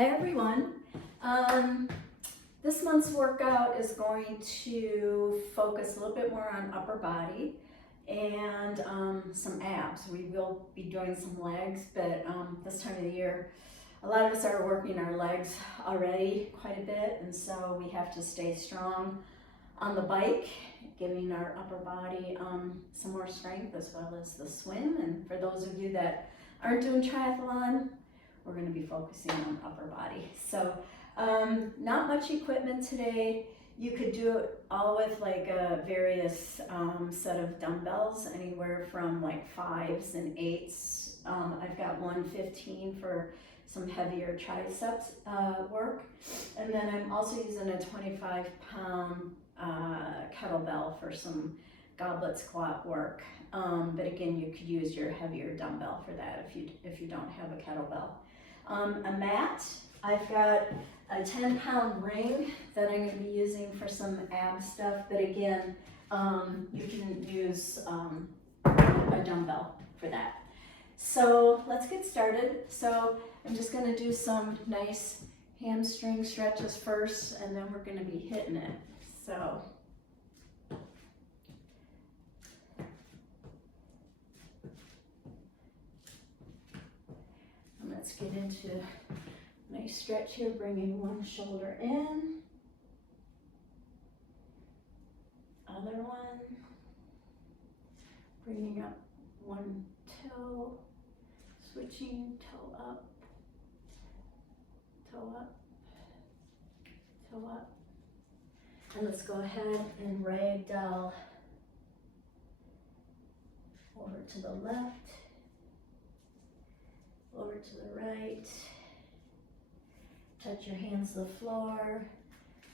Hi everyone. This month's workout is going to focus a little bit more on upper body and some abs. We will be doing some legs, but this time of the year, a lot of us are working our legs already quite a bit, and so we have to stay strong on the bike, giving our upper body some more strength as well as the swim. And for those of you that aren't doing triathlon, we're going to be focusing on upper body. So not much equipment today. You could do it all with like a various set of dumbbells, anywhere from like 5s and 8s. I've got 115 for some heavier triceps work. And then I'm also using a 25-pound kettlebell for some goblet squat work. But again, you could use your heavier dumbbell for that if you don't have a kettlebell. A mat. I've got a 10-pound ring that I'm going to be using for some ab stuff, but again, you can use a dumbbell for that. So let's get started. So I'm just going to do some nice hamstring stretches first, and then we're going to be hitting it. So let's get into a nice stretch here, bringing one shoulder in, other one, bringing up one toe, switching toe up, toe up, toe up. And let's go ahead and ragdoll over to the left, over to the right. Touch your hands to the floor.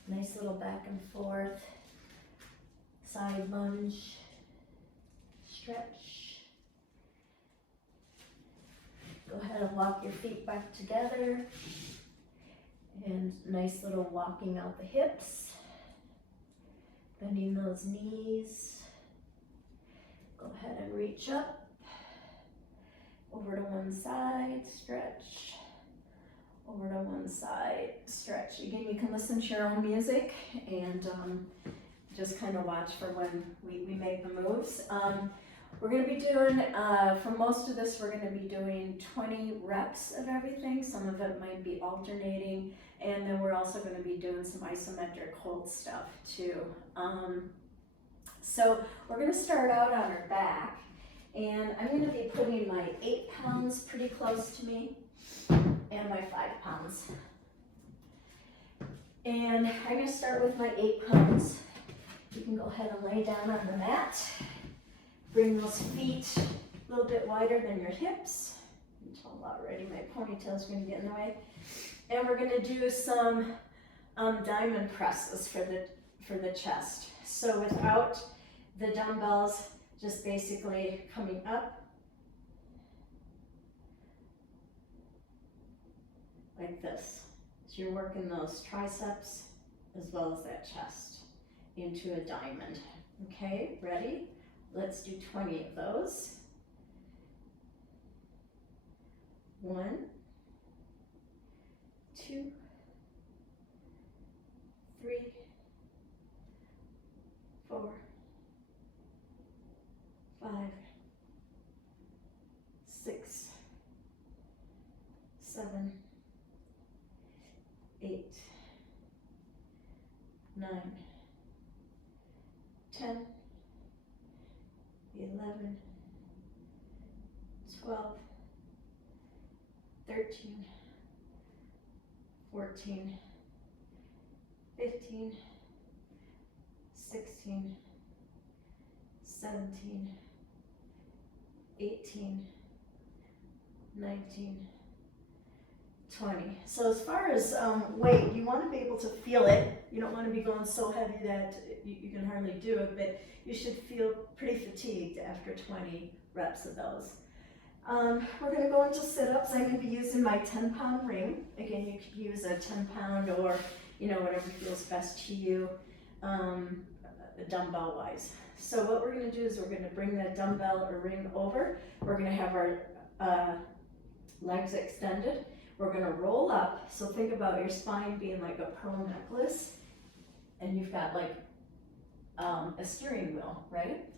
Nice little back and forth. Side lunge. Stretch. Go ahead and walk your feet back together. And nice little walking out the hips. Bending those knees. Go ahead and reach up. Over to one side, stretch. Over to one side, stretch. Again, you can listen to your own music and just kind of watch for when we make the moves. We're going to be doing, for most of this, we're going to be doing 20 reps of everything. Some of it might be alternating, and then we're also going to be doing some isometric hold stuff too. So we're going to start out on our back. And I'm going to be putting my 8 pounds pretty close to me and my 5 pounds. And I'm going to start with my 8 pounds. You can go ahead and lay down on the mat. Bring those feet a little bit wider than your hips. I'm told already my ponytail is going to get in the way. And we're going to do some diamond presses for the chest. So without the dumbbells, just basically coming up like this. So you're working those triceps as well as that chest into a diamond. Okay, ready? Let's do 20 of those. 1, 2, 3, 4, 5, 6, 7, 8, 9, 10, 11, 12, 13, 14, 15, 16, 17, 18, 19, 20. So as far as weight, you want to be able to feel it. You don't want to be going so heavy that you can hardly do it, but you should feel pretty fatigued after 20 reps of those. We're going to go into sit-ups. I'm going to be using my 10-pound ring. Again, you could use a 10-pound or whatever feels best to you, dumbbell-wise. So what we're going to do is we're going to bring that dumbbell or ring over. We're going to have our legs extended. We're gonna roll up, so think about your spine being like a pearl necklace, and you've got like a steering wheel, right?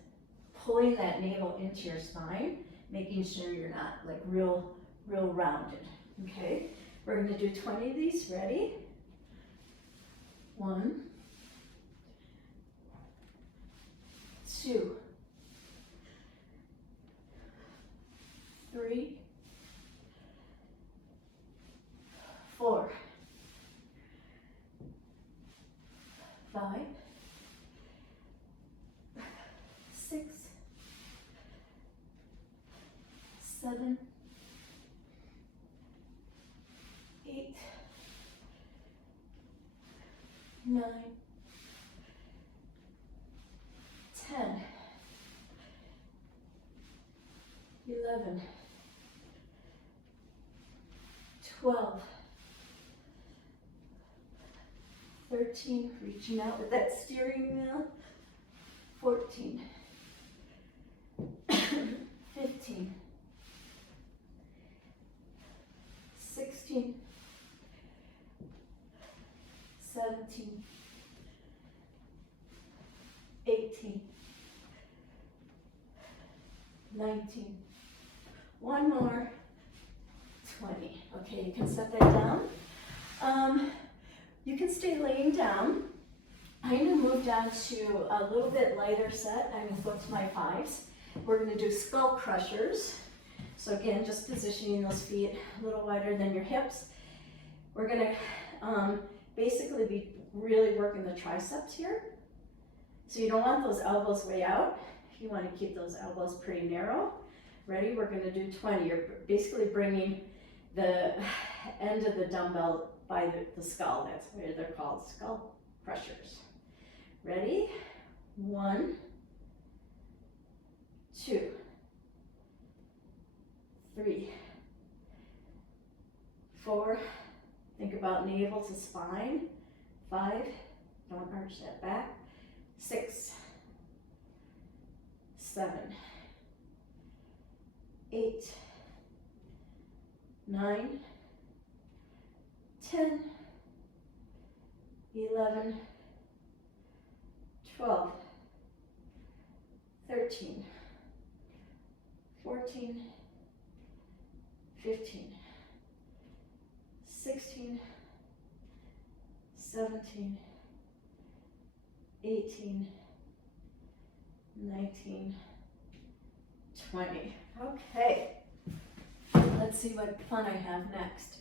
Pulling that navel into your spine, making sure you're not like real rounded, okay? We're gonna do 20 of these, ready? 1, 2, 3, 4, 5, 6, 7, 8, 9, 10, 11, 12, 13, reaching out with that steering wheel, 14, 15, 16, 17, 18, 19, one more, 20. Okay, you can set that down. You can stay laying down. I'm going to move down to a little bit lighter set. I'm going to go to my 5s. We're going to do skull crushers. So again, just positioning those feet a little wider than your hips. We're going to basically be really working the triceps here. So you don't want those elbows way out. You want to keep those elbows pretty narrow. Ready? We're going to do 20. You're basically bringing the end of the dumbbell by the skull. That's why they're called skull crushers. Ready? 1, 2, 3, 4. Think about navel to spine. 5. Don't arch that back. 6, 7, 8, 9, 10, 11, 12, 13, 14, 15, 16, 17, 18, 19, 20. Okay, let's see what fun I have next.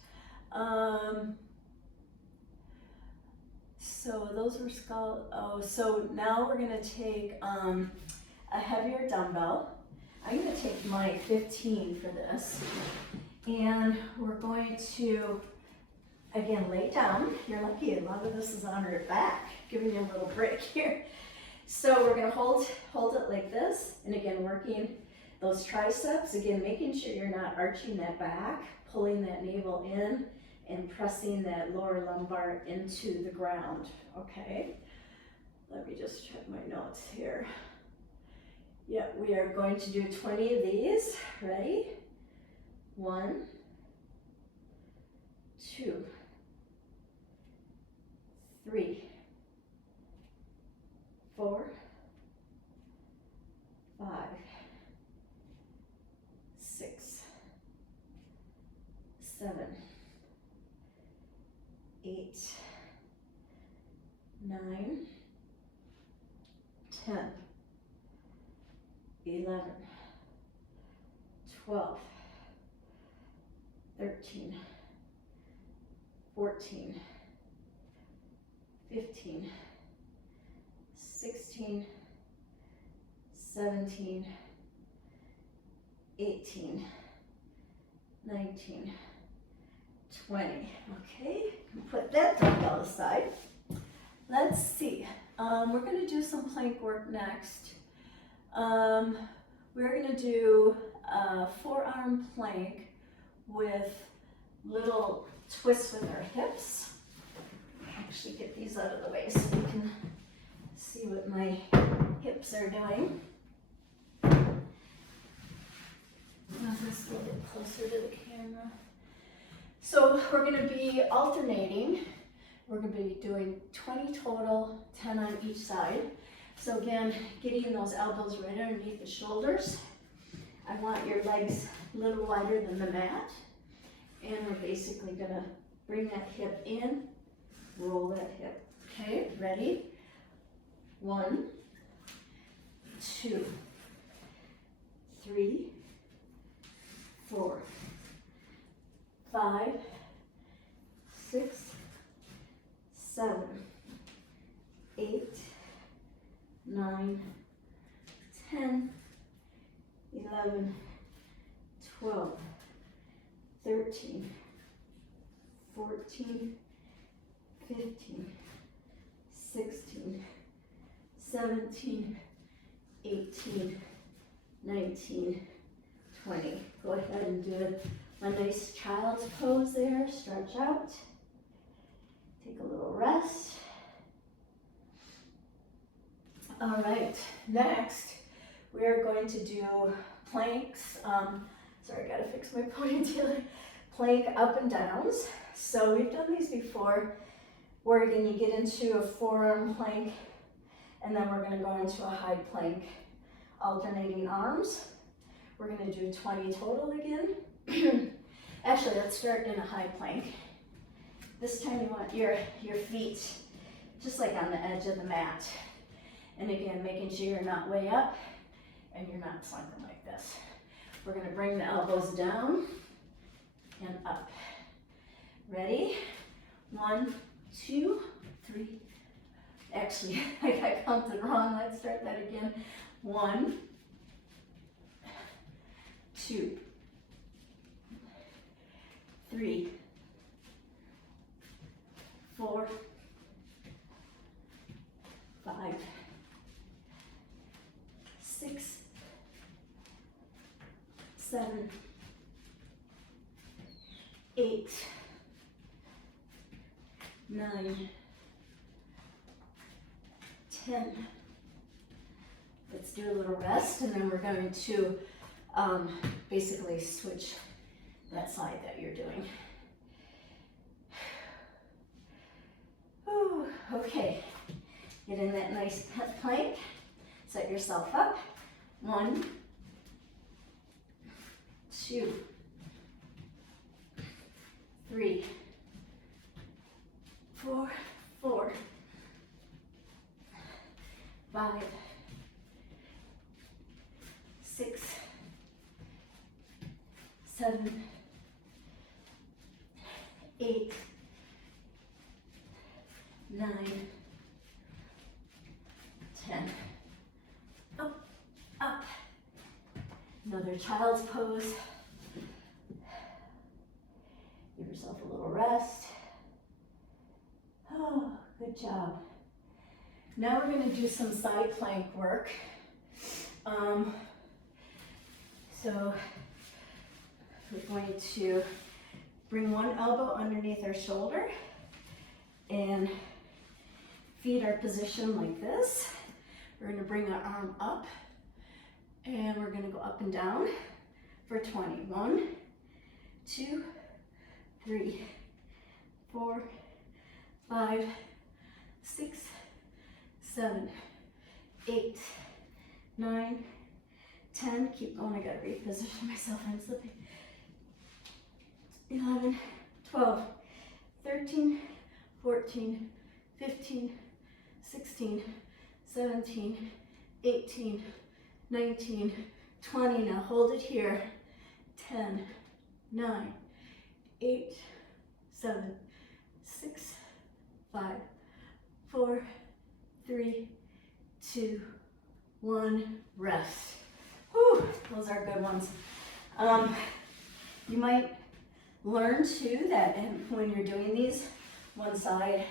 So those were skull, so now we're gonna take a heavier dumbbell. I'm gonna take my 15 for this, and we're going to, again, lay down. You're lucky, a lot of this is on your back, giving you a little break here. So we're gonna hold it like this, and again, working those triceps, again, making sure you're not arching that back, pulling that navel in, and pressing that lower lumbar into the ground, okay? Let me just check my notes here. Yep, we are going to do 20 of these. Ready? 1, 2, 3, 4, 5, 6, 7, 8, 9, 10, 11, 12, 13, 14, 15, 16, 17, 18, 19, 20. Okay, put that dumbbell aside. Let's see. We're going to do some plank work next. We're going to do a forearm plank with little twists with our hips. Actually, get these out of the way so you can see what my hips are doing. Move this a little bit closer to the camera. So we're gonna be alternating. We're gonna be doing 20 total, 10 on each side. So again, getting those elbows right underneath the shoulders. I want your legs a little wider than the mat. And we're basically gonna bring that hip in, roll that hip. Okay, ready? 1, 2, 3, 4, 5, 6, 7, 8, 9, 10, 11, 12, 13, 14, 15, 16, 17, 18, 19, 20. Go ahead and do a nice child's pose there. Stretch out. Take a little rest. All right, next we are going to do planks. Sorry, I gotta fix my ponytail. Plank up and downs. So we've done these before, where again you get into a forearm plank, and then we're gonna go into a high plank, alternating arms. We're gonna do 20 total again. Actually, let's start in a high plank. This time you want your feet just like on the edge of the mat. And again, making sure you're not way up and you're not sunken like this. We're gonna bring the elbows down and up. Ready? 1, 2, 3. Actually, I counted wrong. Let's start that again. 1, 2, 3, 4, 5, 6, 7, 8, 9, 10. Let's do a little rest, and then we're going to basically switch that side that you're doing. Whew, okay, get in that nice plank, set yourself up. 1, 2, 3, 4, 5, 6, 7, 8, 9, 10. Up, up. Another child's pose. Give yourself a little rest. Oh, good job. Now we're going to do some side plank work. So we're going to bring one elbow underneath our shoulder and feet are positioned like this. We're going to bring our arm up and we're going to go up and down for 20. 1, 2, 3, 4, 5, 6, 7, 8, 9, 10. Keep going. I gotta reposition myself. I'm slipping. 11, 12, 13, 14, 15, 16, 17, 18, 19, 20. Now hold it here. 10, 9, 8, 7, 6, 5, 4, 3, 2, 1. Rest. Whew, those are good ones. You might learn too that when you're doing these, one side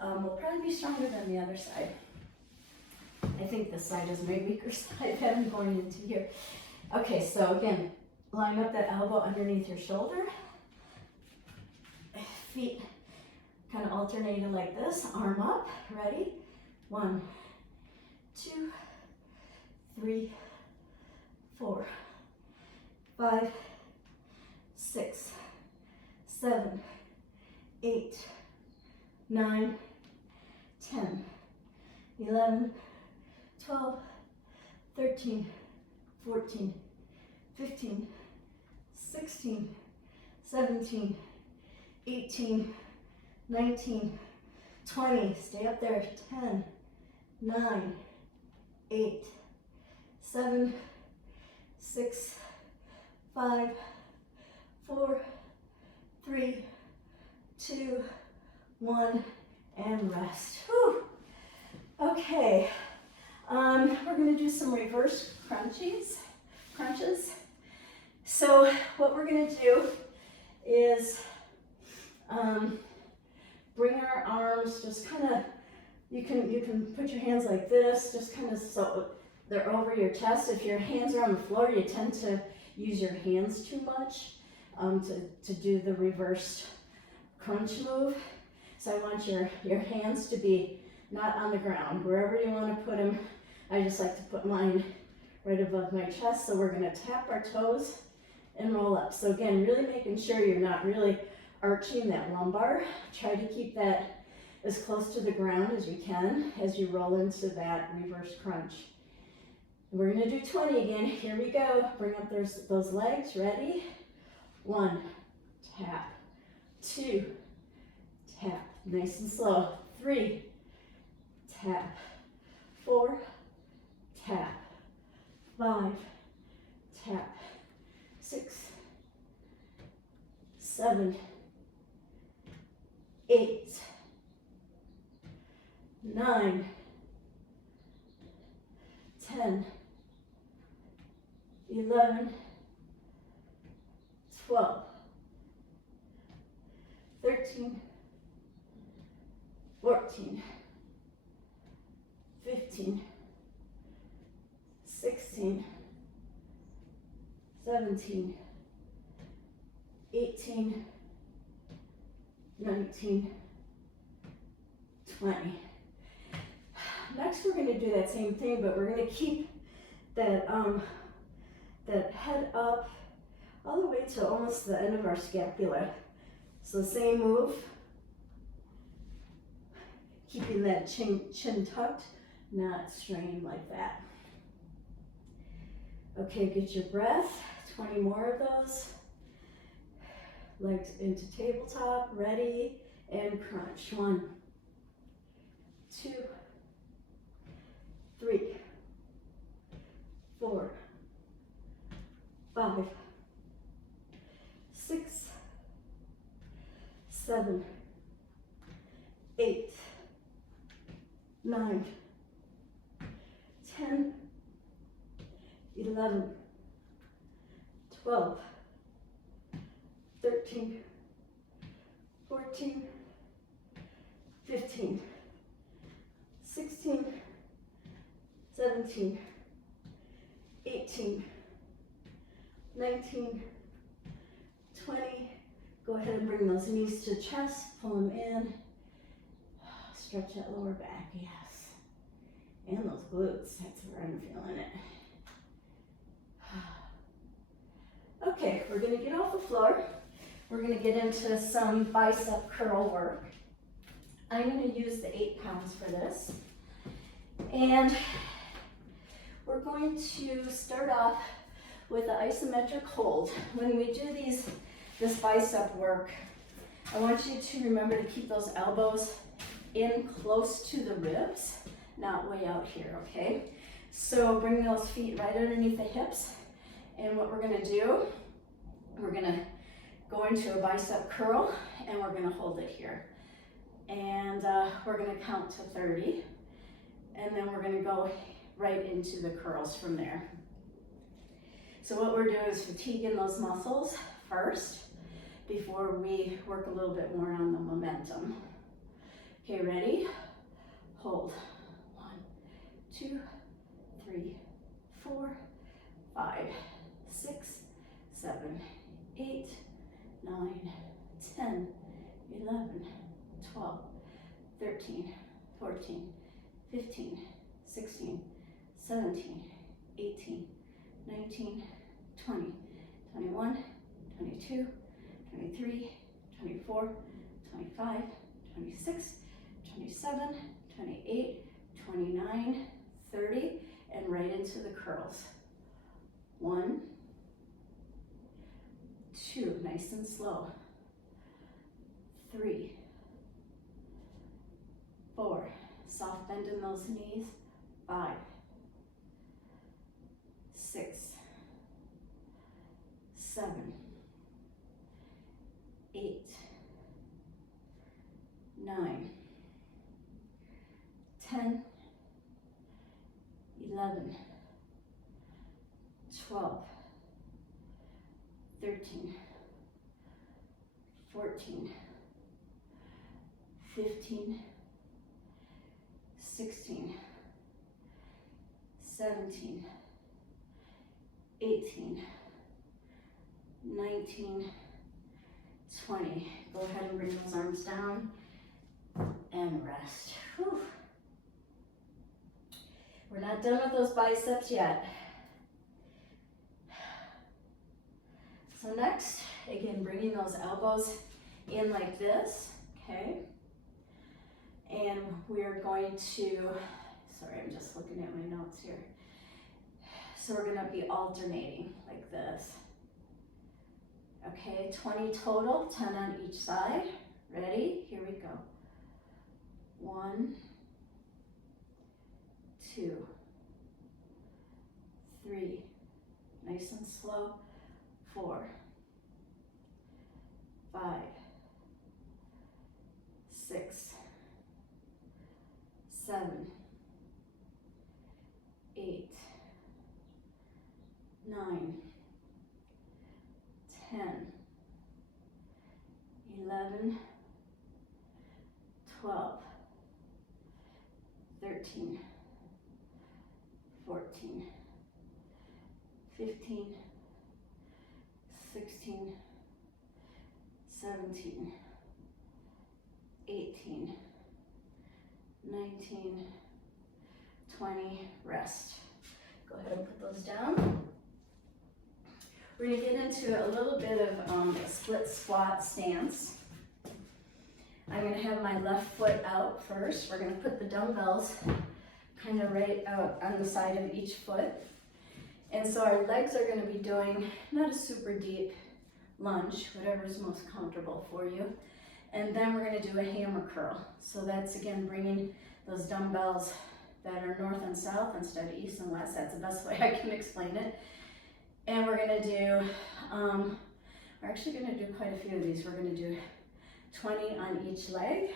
will probably be stronger than the other side. I think this side is my weaker side that I'm going into here. Okay, so again, line up that elbow underneath your shoulder. Feet kind of alternating like this, arm up, ready? 1, 2, 3, 4, 5, 6, 7, 8, 9, 10, 11, 12, 13, 14, 15, 16, 17, 18, 19, 20, stay up there, 10, 9, 8, 7, 6, 5, 4, 3, 2, 1, and rest. Whew. Okay, we're gonna do some reverse crunches. So what we're gonna do is bring our arms, just kind of, you can put your hands like this, just kind of so they're over your chest. If your hands are on the floor, you tend to use your hands too much to do the reverse crunch move. So I want your hands to be not on the ground, wherever you want to put them. I just like to put mine right above my chest. So we're going to tap our toes and roll up. So again, really making sure you're not really arching that lumbar. Try to keep that as close to the ground as you can as you roll into that reverse crunch. We're going to do 20 again. Here we go. Bring up those legs. Ready? 1, tap. 2, tap. Nice and slow. 3, tap. 4, tap. 5, tap. 6, 7, 8, 9, 10, 11, 12, 13, 14, 15, 16, 17, 18, 19, 20. Next we're going to do that same thing, but we're going to keep that, that head up all the way to almost the end of our scapula. So same move, keeping that chin tucked, not strained like that. Okay, get your breath, 20 more of those. Legs into tabletop, ready, and crunch. 1, 2, 3, 4, 5, 6, 7, 8, 9, 10, 11, 12, 13, 14, 15, 16, 17, 18, 19, 20. Go ahead and bring those knees to chest, pull them in. Stretch that lower back, yes. And those glutes, that's where I'm feeling it. Okay, we're gonna get off the floor. We're gonna get into some bicep curl work. I'm gonna use the 8 pounds for this. And we're going to start off with the isometric hold. When we do this bicep work, I want you to remember to keep those elbows in close to the ribs, not way out here, okay? So bring those feet right underneath the hips. And what we're gonna do, we're gonna go into a bicep curl and we're gonna hold it here. And we're gonna count to 30. And then we're gonna go right into the curls from there. So what we're doing is fatiguing those muscles first before we work a little bit more on the momentum. Okay, ready? Hold. 1, 2, 3, 4, 5, 6, 7, 8, 9, 10, 11, 12, 13, 14, 15, 16, 17, 18, 19, 20, 21, 22, 23, 24, 25, 26, 27, 28, 29, 30, and right into the curls. 1, 2, nice and slow. 3, 4, soft bend in those knees. 5, 6, 7, 8, 9, 10, 11, 12, 13, 14, 15, 16, 17, 18, 19, 20. Go ahead and bring those arms down and rest. Whew. We're not done with those biceps yet. So next, again, bringing those elbows in like this, okay? And we're going to, sorry, I'm just looking at my notes here. So we're gonna be alternating like this. Okay, 20 total, 10 on each side. Ready? Here we go. 1, 2, 3, nice and slow. 4, 5, 6, 7, 8, 9, 10, 11, 12, 13, 14, 15, 16, 17, 18, 19, 20, rest. Go ahead and put those down. We're gonna get into a little bit of a split squat stance. I'm gonna have my left foot out first. We're gonna put the dumbbells kind of right out on the side of each foot. And so our legs are gonna be doing not a super deep lunge, whatever is most comfortable for you. And then we're gonna do a hammer curl. So that's again bringing those dumbbells that are north and south instead of east and west. That's the best way I can explain it. And we're gonna do, we're actually gonna do quite a few of these. We're gonna do 20 on each leg.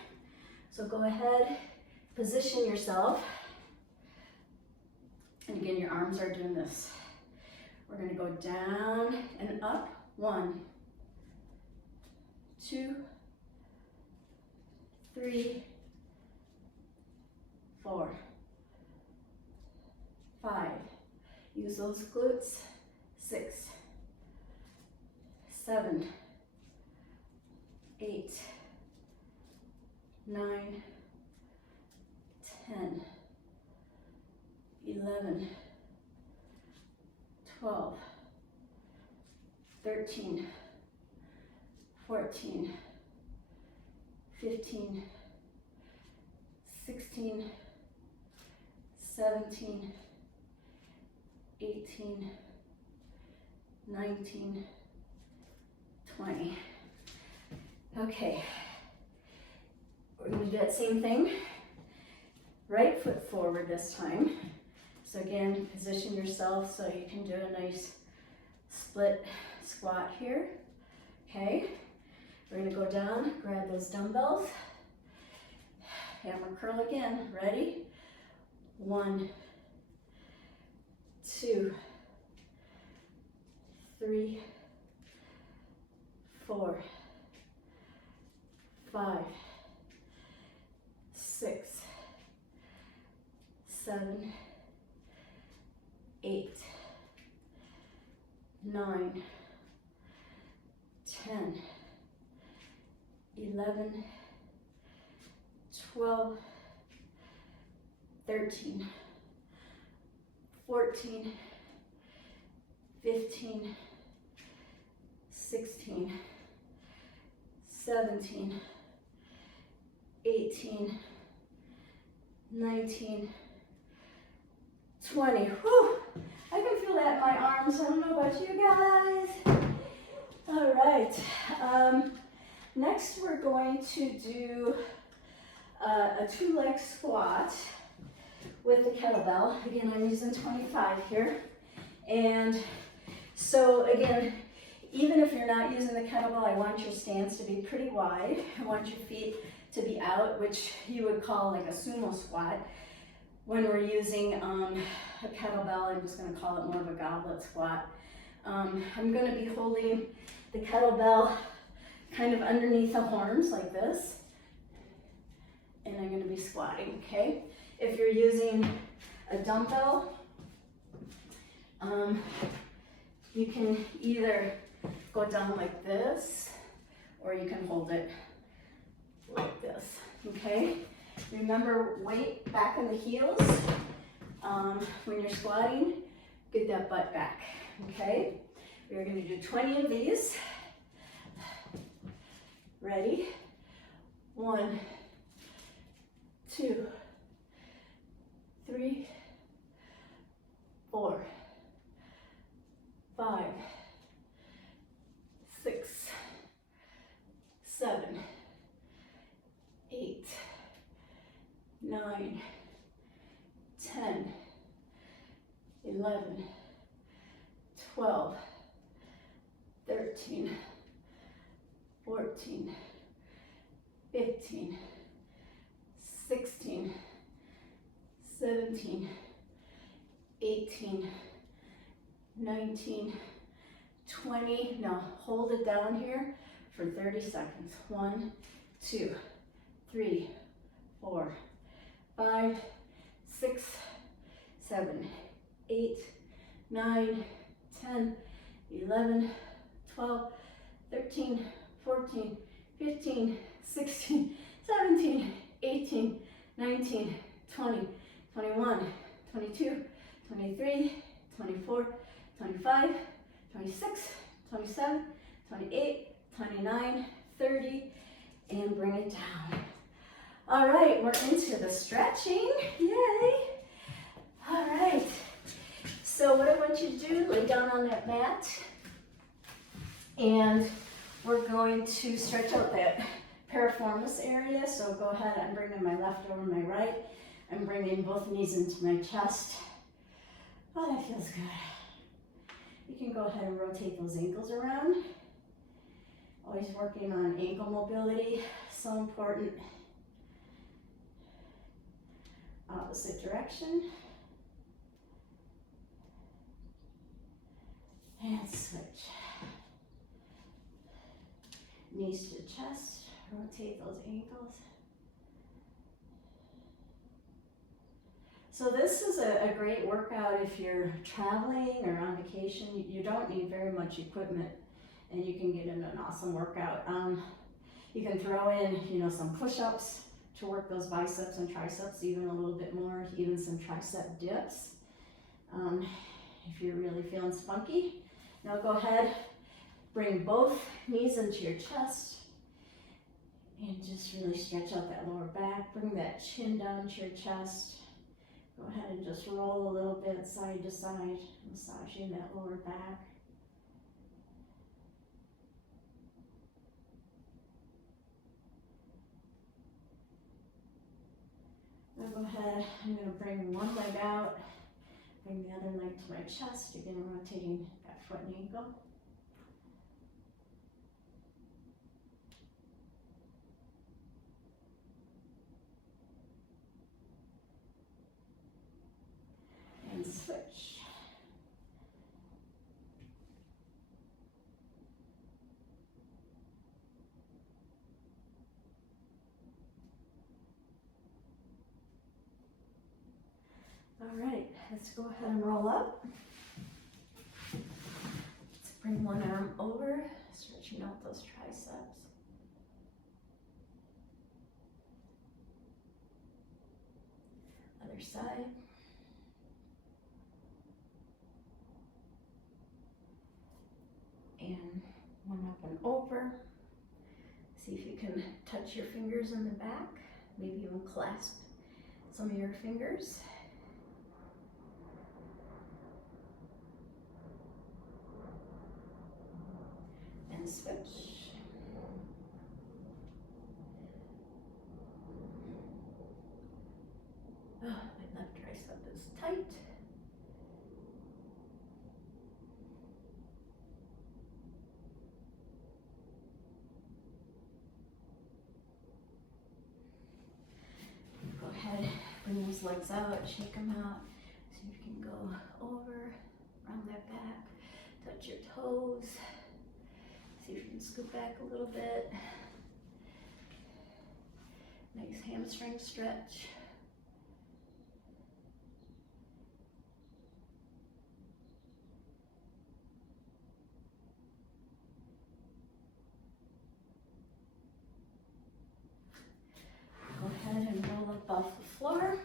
So go ahead, position yourself. And again, your arms are doing this. We're gonna go down and up. 1, 2, 3, 4, 5. Use those glutes. 6, 7, 8, 9, 10, 11, 12, 13, 14, 15, 16, 17, 18, 19, 20. Okay, we're gonna do that same thing. Right foot forward this time. So again, position yourself so you can do a nice split squat here. Okay, we're gonna go down, grab those dumbbells. Hammer curl again, ready? 1, 2, 3, 4, 5, 6, 7, 8, 9, 10, 11, 12, 13, 14, 15, 16, 17, 18, 19, 20. Whew. I can feel that in my arms. I don't know about you guys. All right. Next, we're going to do a 2-leg squat with the kettlebell. Again, I'm using 25 here. And so again, even if you're not using the kettlebell, I want your stance to be pretty wide. I want your feet to be out, which you would call like a sumo squat. When we're using a kettlebell, I'm just going to call it more of a goblet squat. I'm going to be holding the kettlebell kind of underneath the horns like this, and I'm going to be squatting, okay? If you're using a dumbbell, you can either go down like this, or you can hold it like this, okay? Remember, weight back in the heels. When you're squatting, get that butt back, okay? We're gonna do 20 of these. Ready? 1, 2, 3, 4, 5, 6, 7, 8, 9, 10, 11, 12, 13, 14, 15, 16, 17, 18, 19, 20. Now hold it down here for 30 seconds. 1, 2, 3, 4, 5, 6, 7, 8, 9, 10, 11, 12, 13, 14, 15, 16, 17, 18, 19, 20, 21, 22, 23, 24, 25, 26, 27, 28, 29, 30, and bring it down. All right, we're into the stretching. Yay! All right. So what I want you to do, lay down on that mat, and we're going to stretch out that piriformis area. So go ahead, I'm bringing my left over my right. I'm bringing both knees into my chest. Oh, that feels good. You can go ahead and rotate those ankles around. Always working on ankle mobility, so important. Opposite direction. And switch. Knees to chest, rotate those ankles. So this is a great workout if you're traveling or on vacation. You don't need very much equipment, and you can get into an awesome workout. You can throw in, some push-ups to work those biceps and triceps even a little bit more, even some tricep dips. If you're really feeling spunky. Now go ahead, bring both knees into your chest and just really stretch out that lower back. Bring that chin down to your chest. Go ahead and just roll a little bit side to side, massaging that lower back. Now go ahead, I'm going to bring one leg out, bring the other leg to my chest, again rotating that foot and ankle. And switch. All right, let's go ahead and roll up. Let's bring one arm over, stretching out those triceps. Other side. And one up and over, See if you can touch your fingers in the back, maybe even clasp some of your fingers. And switch. Oh, my left tricep is tight. Go ahead, bring those legs out, shake them out. See if you can go over, around that back, touch your toes. See if you can scoot back a little bit. Nice hamstring stretch. Go ahead and roll up off the floor.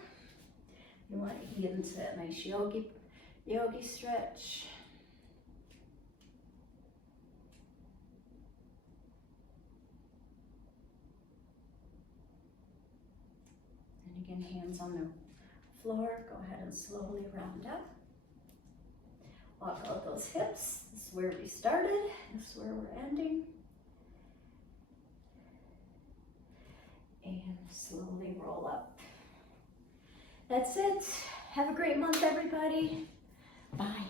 You want to get into that nice yogi stretch. And again, hands on the floor. Go ahead and slowly round up. Walk out those hips. This is where we started. This is where we're ending. And slowly roll up. That's it. Have a great month, everybody. Bye.